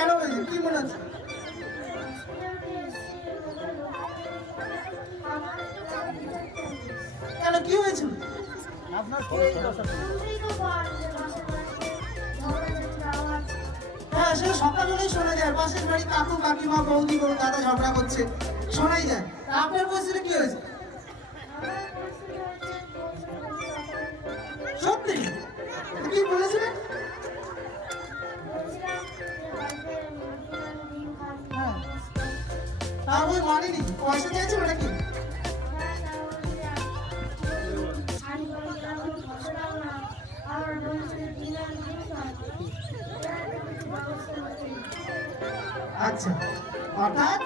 কেন হয়েছে কি মনে হচ্ছে? কেন কি হয়েছিল? হ্যাঁ সে সকাল হলেই শোনা যায় পাশের বাড়ি কাকু কাকিমা বৌদি বউ দাদা ঝগড়া করছে, শোনাই যায়। আপনার পরিস্থিতি কি হয়েছে? সত্যি কি বলেছিলেন? হ্যাঁ ওই মানেনি পয়সা চেয়েছিল নাকি? আচ্ছা অর্থাৎ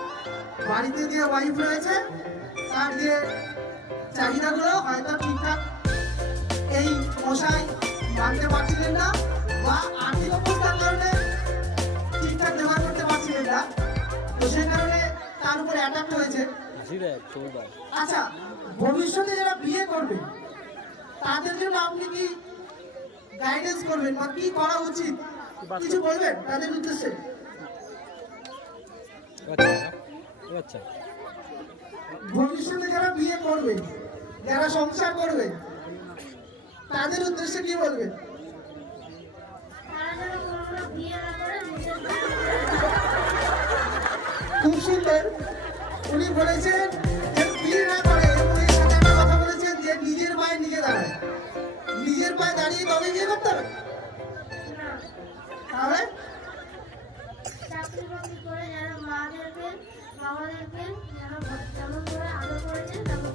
বাড়িতে যে ওয়াইফ রয়েছে তার যে চাহিদাগুলো হয়তো ঠিকঠাক এই মশাই মানতে পারছিলেন না বা আর্থিক অবস্থার কারণে ঠিকঠাক জোগাড় করতে পারছিলেন না, তো সেই কারণে তার উপর অ্যাটাক হয়েছে। আচ্ছা ভবিষ্যতে যারা বিয়ে করবে তাদের জন্য আপনি কি গাইডেন্স করবেন বা কি করা উচিত কিছু বলবেন তাদের উদ্দেশ্যে? আচ্ছা ভবিষ্যতে যারা বিয়ে করবে যারা সংসার করবে তাদের উদ্দেশ্যে কি বলবেন? খুব সুন্দর উনি বলেছেন যে বিয়ে না করে এবং এর সাথে একটা কথা বলেছেন যে নিজের পায়ে নিজে দাঁড়ায়, নিজের পায়ে দাঁড়িয়ে তবে বিয়ে করতে হবে। তাহলে চাকরি বাকরি করে যারা মাদেরকে বাবাদেরকে যারা যেমন করে আদর করেছেন তেমন